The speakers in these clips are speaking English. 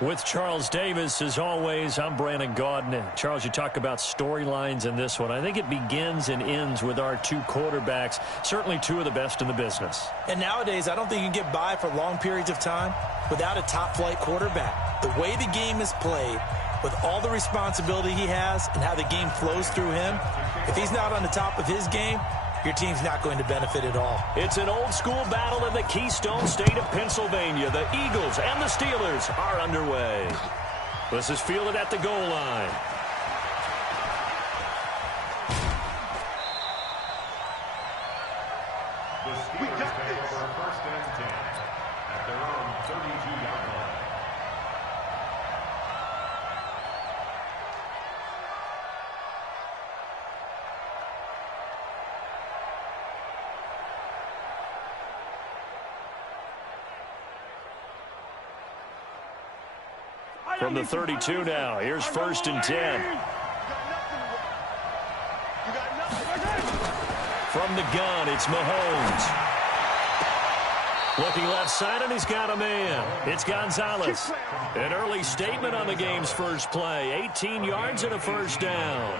With Charles Davis, as always, I'm Brandon Gaudin. Charles, you talk about storylines in this one. I think it begins and ends with our two quarterbacks, certainly two of the best in the business. And nowadays, I don't think you can get by for long periods of time without a top-flight quarterback. The way the game is played, with all the responsibility he has and how the game flows through him, if he's not on the top of his game, your team's not going to benefit at all. It's an old-school battle in the Keystone State of Pennsylvania. The Eagles and the Steelers are underway. This is fielded at the goal line. The Steelers take over first and 10 at their own 32-yard line. From the 32 now, here's first and 10. From the gun, it's Mahomes. Looking left side, and he's got a man. It's Gonzalez. An early statement on the game's first play. 18 yards and a first down.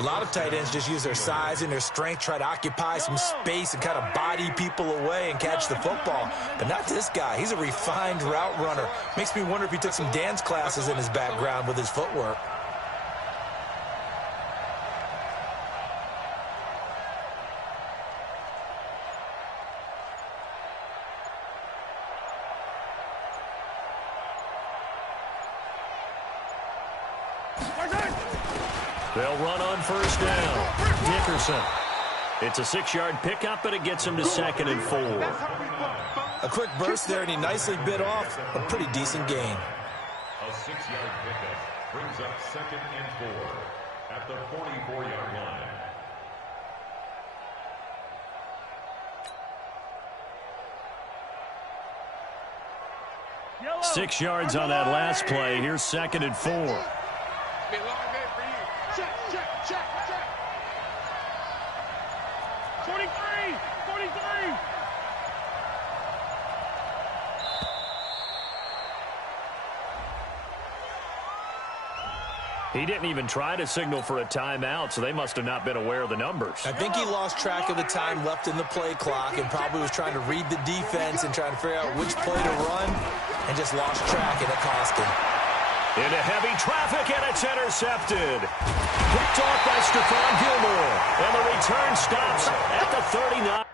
A lot of tight ends just use their size and their strength, try to occupy some space and kind of body people away and catch the football. But not this guy. He's a refined route runner. Makes me wonder if he took some dance classes in his background with his footwork. They'll run on first down. Dickerson. It's a 6-yard pickup, but it gets him to 2nd and 4. A quick burst there, and he nicely bit off a pretty decent gain. A 6-yard pickup brings up 2nd and 4 at the 44-yard line. Yellow. 6 yards on that last play. Here's 2nd and 4. Check. 43. He didn't even try to signal for a timeout, so they must have not been aware of the numbers. I think he lost track of the time left in the play clock and probably was trying to read the defense and trying to figure out which play to run and just lost track, and it cost him. Into heavy traffic, and it's intercepted. Picked off by Stephon Gilmore. And the return stops at the 39.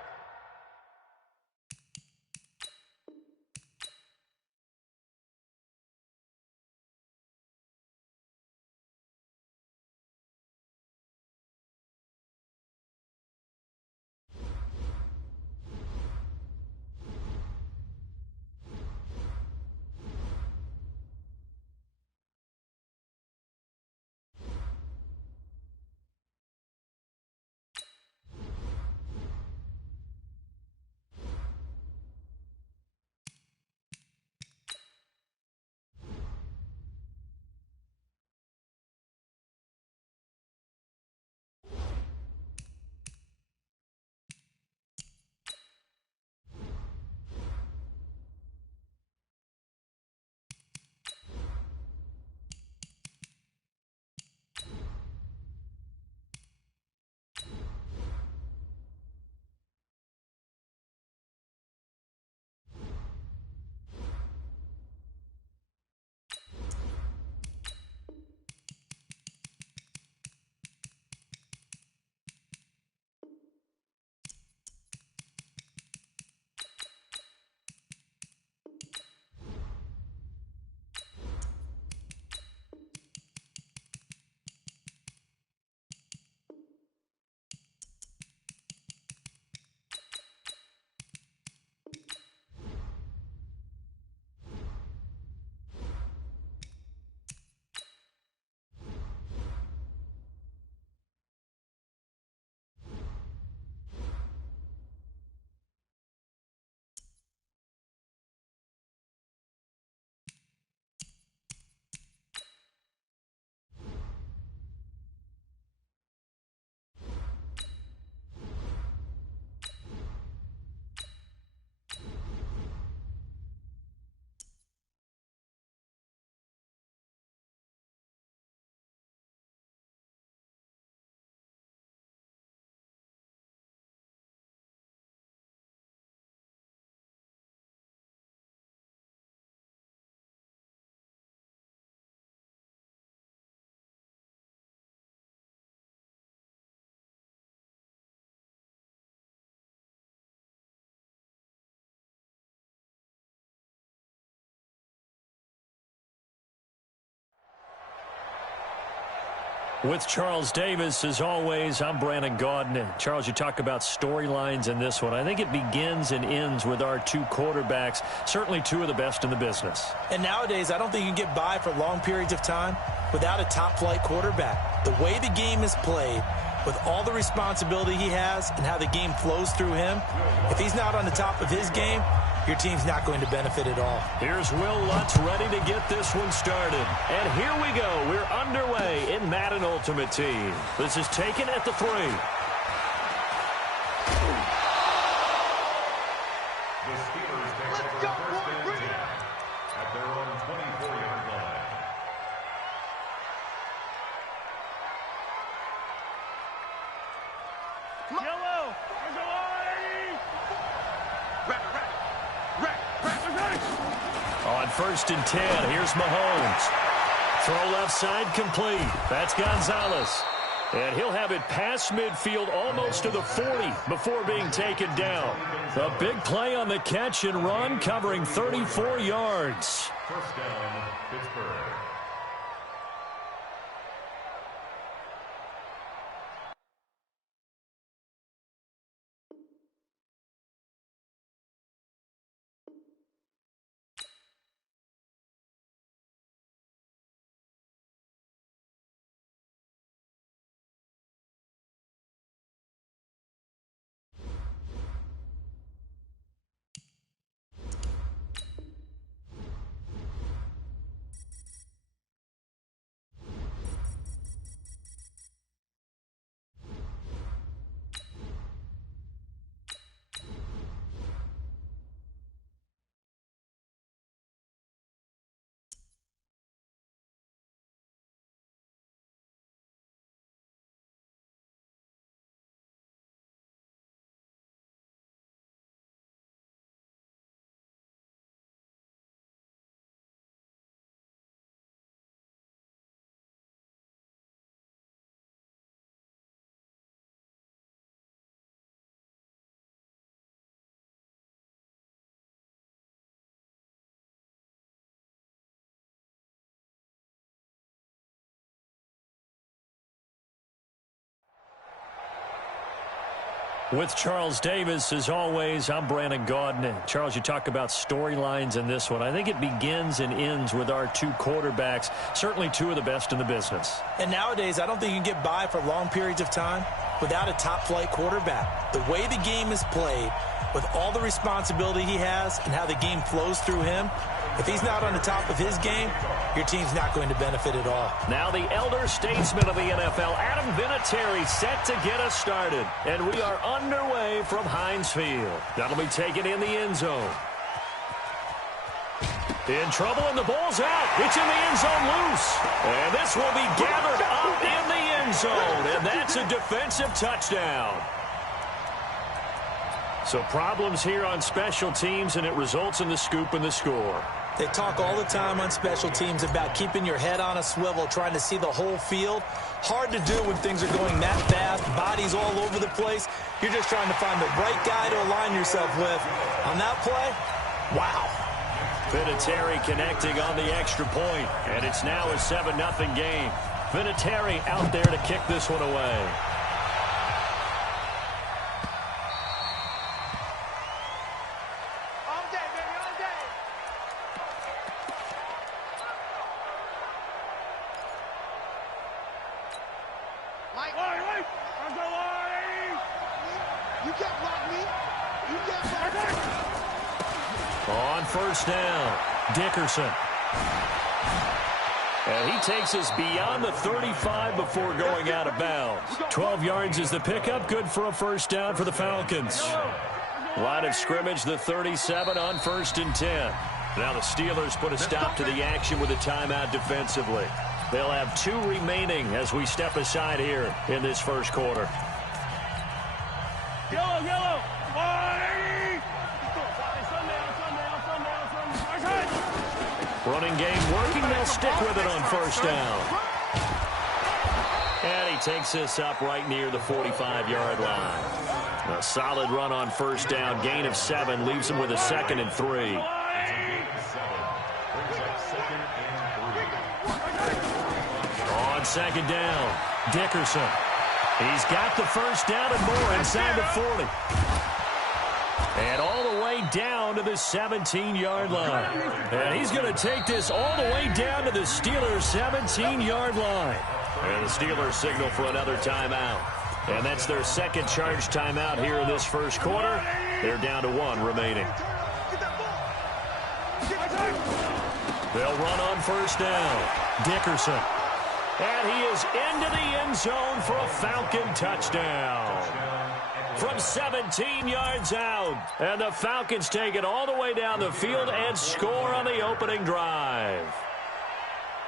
With Charles Davis, as always, I'm Brandon Gaudin. Charles, you talk about storylines in this one. I think it begins and ends with our two quarterbacks, certainly two of the best in the business. And nowadays, I don't think you can get by for long periods of time without a top-flight quarterback. The way the game is played, with all the responsibility he has and how the game flows through him, if he's not on the top of his game, your team's not going to benefit at all. Here's Will Lutz ready to get this one started. And here we go. We're underway in Madden Ultimate Team. This is taken at the 3. The Steelers take over first and 10 at their own 24-yard line. Yellow. There's a line. On first and 10, here's Mahomes. Throw left side complete. That's Gonzalez. And he'll have it past midfield almost to the 40 before being taken down. A big play on the catch and run, covering 34 yards. First down, Pittsburgh. With Charles Davis, as always, I'm Brandon Gaudin. Charles, you talk about storylines in this one. I think it begins and ends with our two quarterbacks, certainly two of the best in the business. And nowadays, I don't think you can get by for long periods of time without a top-flight quarterback. The way the game is played, with all the responsibility he has and how the game flows through him, if he's not on the top of his game, your team's not going to benefit at all. Now the elder statesman of the NFL, Adam Vinatieri, set to get us started. And we are underway from Heinz Field. That'll be taken in the end zone. In trouble, and the ball's out. It's in the end zone loose. And this will be gathered up in the end zone. And that's a defensive touchdown. So problems here on special teams, and it results in the scoop and the score. They talk all the time on special teams about keeping your head on a swivel, trying to see the whole field. Hard to do when things are going that fast, bodies all over the place. You're just trying to find the right guy to align yourself with. On that play, wow. Vinatieri connecting on the extra point, and it's now a 7-0 game. Vinatieri out there to kick this one away. On first down, Dickerson. And he takes us beyond the 35 before going out of bounds. 12 yards is the pickup, good for a first down for the Falcons. Line of scrimmage, the 37 on first and 10. Now the Steelers put a stop to the action with a timeout defensively. They'll have 2 remaining as we step aside here in this first quarter. Yellow. Running game working. They'll stick with it on first down. And he takes this up right near the 45-yard line. A solid run on first down. Gain of 7 leaves him with a 2nd and 3. On on second down. Dickerson. He's got the first down and more inside the 40. And all the way down to the 17-yard line. And he's going to take this all the way down to the Steelers' 17-yard line. And the Steelers signal for another timeout. And that's their second charge timeout here in this first quarter. They're down to 1 remaining. They'll run on first down. Dickerson. And he is into the end zone for a Falcon touchdown. From 17 yards out. And the Falcons take it all the way down the field and score on the opening drive.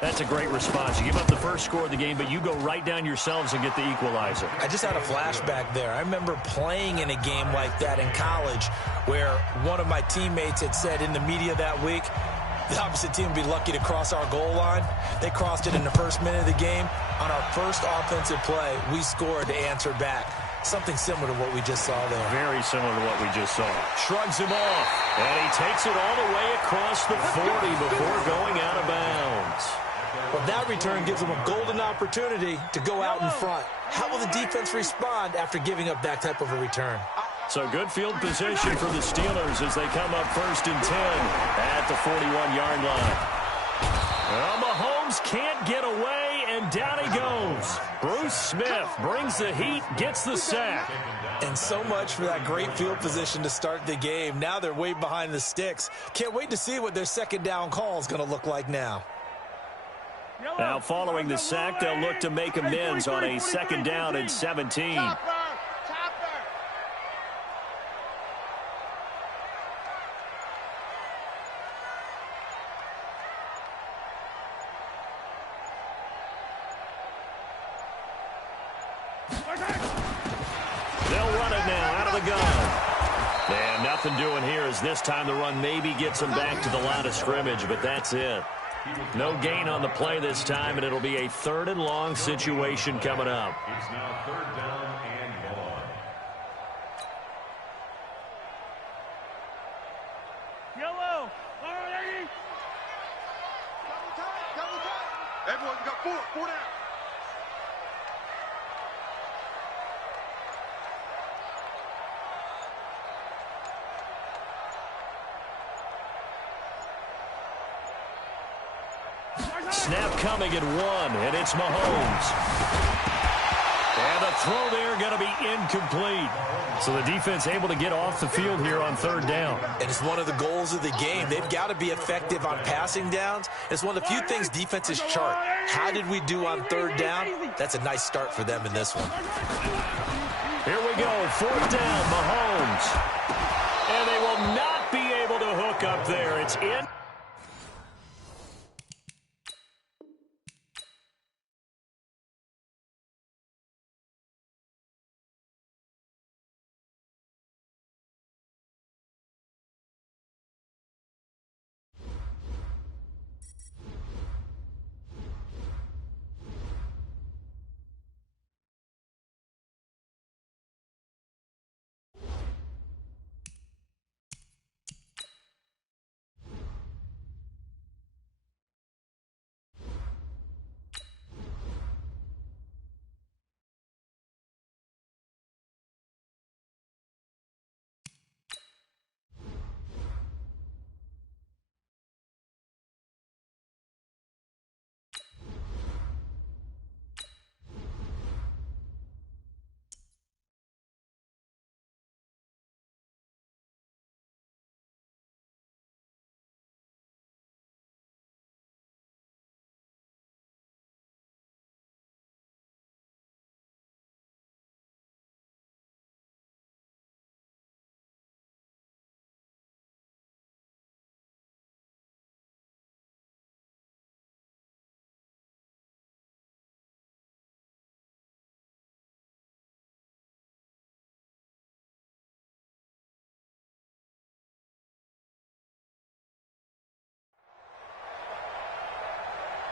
That's a great response. You give up the first score of the game, but you go right down yourselves and get the equalizer. I just had a flashback there. I remember playing in a game like that in college where one of my teammates had said in the media that week, the opposite team would be lucky to cross our goal line. They crossed it in the first minute of the game. On our first offensive play, we scored to answer back. Something similar to what we just saw there. Very similar to what we just saw. Shrugs him off, and he takes it all the way across the 40 before going out of bounds. Well, that return gives them a golden opportunity to go out in front. How will the defense respond after giving up that type of a return? So good field position for the Steelers as they come up 1st and 10 at the 41-yard line. Well, Mahomes can't get away, and down he goes. Bruce Smith brings the heat, gets the sack. And so much for that great field position to start the game. Now they're way behind the sticks. Can't wait to see what their second down call is going to look like now. Now, following the sack, they'll look to make amends on a second down and 17. They'll run it now out of the gun. And nothing doing here as this time the run maybe gets them back to the line of scrimmage, but that's it. No gain on the play this time, and it'll be a 3rd and long situation coming up. It's now 3rd down and 1. Yellow. Alrighty. Double time. Hey, boys, we got 4 down. Snap coming at 1, and it's Mahomes. And the throw there going to be incomplete. So the defense able to get off the field here on 3rd down. And it's one of the goals of the game. They've got to be effective on passing downs. It's one of the few things defenses chart. How did we do on 3rd down? That's a nice start for them in this one. Here we go, 4th down, Mahomes. And they will not be able to hook up there. It's in.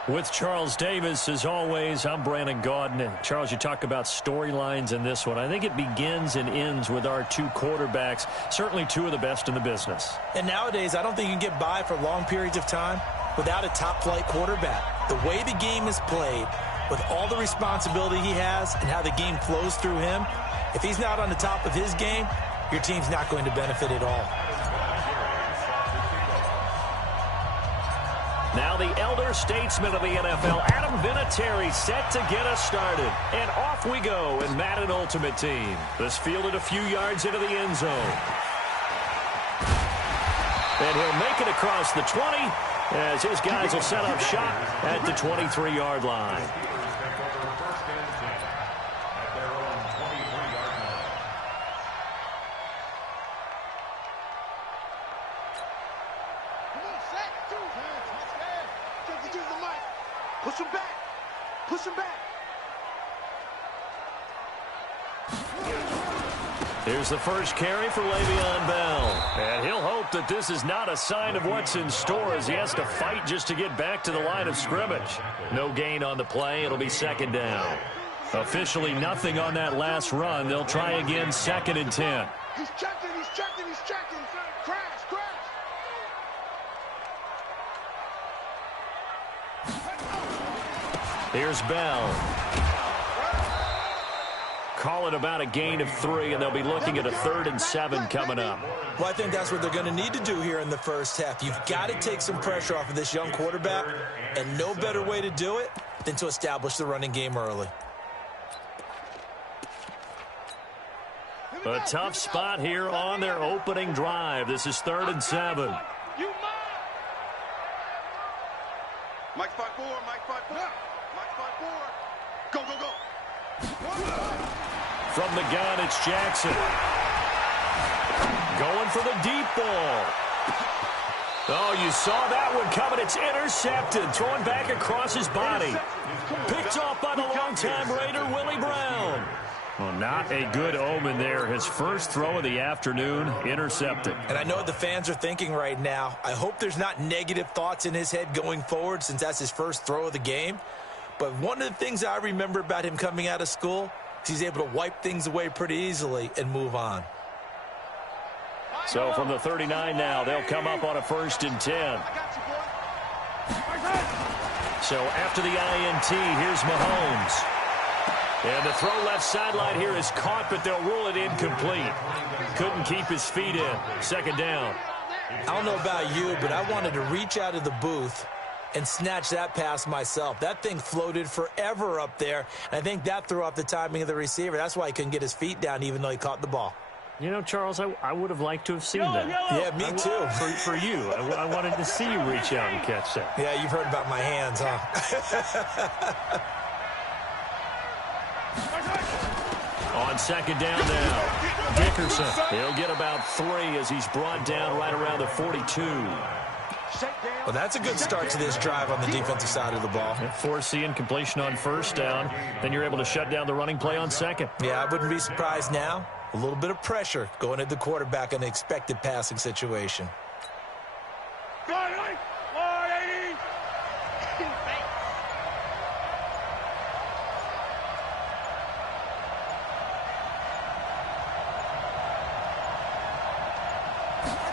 With Charles Davis, as always, I'm Brandon Gaudin. Charles, you talk about storylines in this one. I think it begins and ends with our 2 quarterbacks, certainly 2 of the best in the business. And nowadays, I don't think you can get by for long periods of time without a top-flight quarterback. The way the game is played, with all the responsibility he has and how the game flows through him, if he's not on the top of his game, your team's not going to benefit at all. Now the elder statesman of the NFL, Adam Vinatieri, set to get us started. And off we go in Madden Ultimate Team. This fielded a few yards into the end zone. And he'll make it across the 20 as his guys will set up shop at the 23-yard line. Push him back. Push him back. Here's the first carry for Le'Veon Bell. And he'll hope that this is not a sign of what's in store as he has to fight just to get back to the line of scrimmage. No gain on the play. It'll be second down. Officially nothing on that last run. They'll try again, 2nd and 10. He's checking, he's checking, he's checking. Crash, crash. Here's Bell. Call it about a gain of 3, and they'll be looking at a 3rd and 7 coming up. Well, I think that's what they're going to need to do here in the first half. You've got to take some pressure off of this young quarterback, and no better way to do it than to establish the running game early. A tough spot here on their opening drive. This is 3rd and 7. Mike 5-4, Mike 5-4. Mike 5-4. Go, go, go. From the gun, it's Jackson. Going for the deep ball. Oh, you saw that one coming. It's intercepted. Thrown back across his body. Picked off by the longtime Raider, Willie Brown. Well, not a good omen there. His first throw of the afternoon, intercepted. And I know what the fans are thinking right now. I hope there's not negative thoughts in his head going forward since that's his first throw of the game. But one of the things I remember about him coming out of school is he's able to wipe things away pretty easily and move on. So from the 39 now, they'll come up on a 1st and 10. So after the INT, here's Mahomes. And the throw left sideline here is caught, but they'll rule it incomplete. Couldn't keep his feet in. 2nd down. I don't know about you, but I wanted to reach out of the booth and snatch that pass myself. That thing floated forever up there, and I think that threw off the timing of the receiver. That's why he couldn't get his feet down even though he caught the ball. You know, Charles, I would have liked to have seen that. Yeah, me too. For you. I wanted to see you reach out and catch that. Yeah, you've heard about my hands, huh? On 2nd down now, Dickerson. He'll get about 3 as he's brought down right around the 42. Well, that's a good start to this drive on the defensive side of the ball. Force the incompletion on 1st down. Then you're able to shut down the running play on 2nd. Yeah, I wouldn't be surprised now. A little bit of pressure going at the quarterback in an expected passing situation.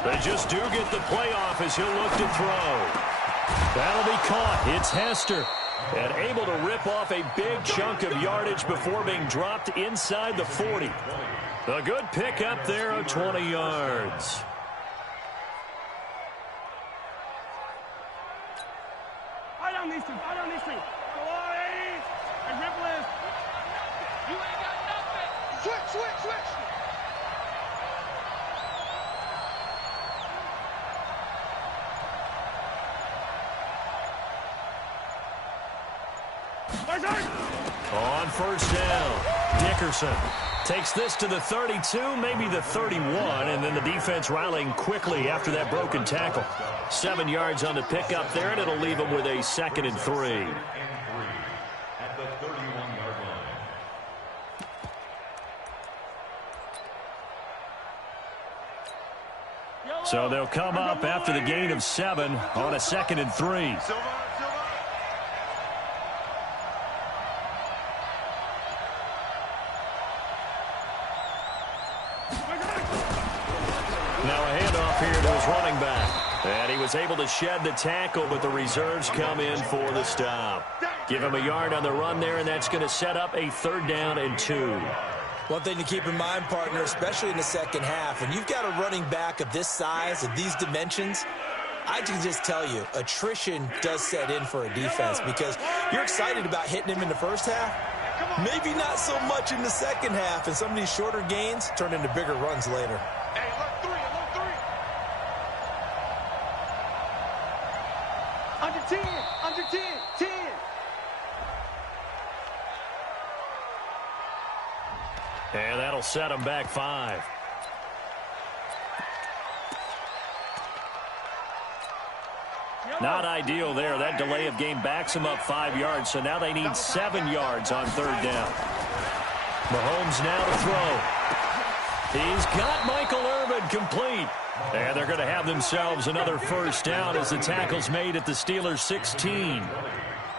They just do get the playoff as he'll look to throw. That'll be caught. It's Hester. And able to rip off a big chunk of yardage before being dropped inside the 40. A good pickup there of 20 yards. I don't need to. I don't need to. Go on, 80. And ripple is. You ain't got nothing. Switch, switch, switch. On 1st down, Dickerson takes this to the 32, maybe the 31, and then the defense rallying quickly after that broken tackle. 7 yards on the pickup there, and it'll leave them with a 2nd and 3. At the 31-yard line. So they'll come up after the gain of 7 on a 2nd and 3. Now a handoff here to his running back. And he was able to shed the tackle, but the reserves come in for the stop. Give him a yard on the run there, and that's going to set up a 3rd down and 2. One thing to keep in mind, partner, especially in the second half, when you've got a running back of this size, of these dimensions, I can just tell you, attrition does set in for a defense because you're excited about hitting him in the first half. Maybe not so much in the second half, and some of these shorter gains turn into bigger runs later. Hey, look, 3, look, 3. Under 10, 10. And that'll set him back 5. Not ideal there. That delay of game backs them up 5 yards, so now they need 7 yards on 3rd down. Mahomes now to throw. He's got Michael Irvin complete. And they're going to have themselves another 1st down as the tackle's made at the Steelers' 16.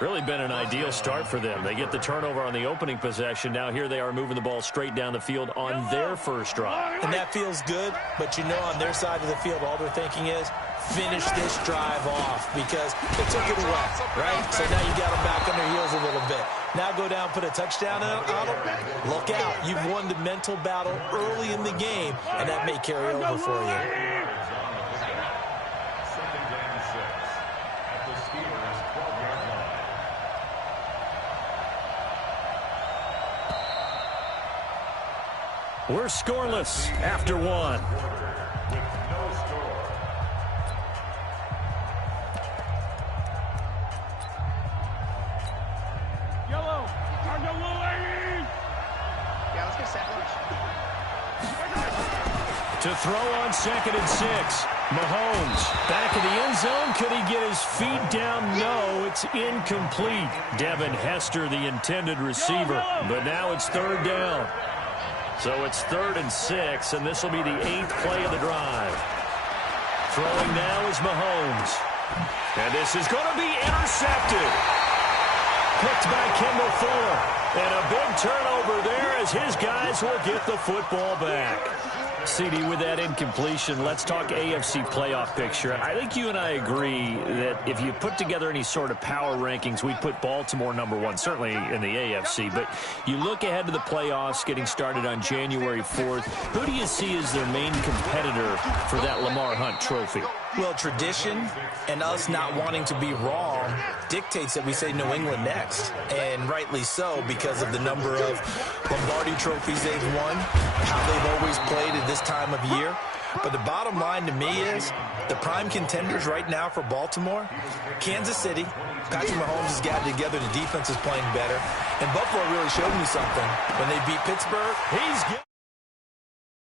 Really been an ideal start for them. They get the turnover on the opening possession. Now here they are moving the ball straight down the field on their first drive. And that feels good, but you know on their side of the field all they're thinking is finish this drive off because they took it away, right? So now you got them back on their heels a little bit. Now go down, put a touchdown on them. Look out. You've won the mental battle early in the game, and that may carry over for you. We're scoreless after 1. Yellow. Yeah, let's get second. To throw on 2nd and 6. Mahomes back in the end zone. Could he get his feet down? No, it's incomplete. Devin Hester, the intended receiver. But now it's 3rd down. So it's 3rd and 6, and this will be the 8th play of the drive. Throwing now is Mahomes. And this is going to be intercepted. Picked by Kendall Fuller. And a big turnover there as his guys will get the football back. CD, with that incompletion, let's talk AFC playoff picture. I think you and I agree that if you put together any sort of power rankings, we'd put Baltimore #1, certainly in the AFC. But you look ahead to the playoffs getting started on January 4th. Who do you see as their main competitor for that Lamar Hunt trophy? Well, tradition and us not wanting to be wrong dictates that we say New England next. And rightly so because of the number of Lombardi trophies they've won, how they've always played at this time of year. But the bottom line to me is the prime contenders right now for Baltimore, Kansas City. Patrick Mahomes has got it together. The defense is playing better. And Buffalo really showed me something when they beat Pittsburgh.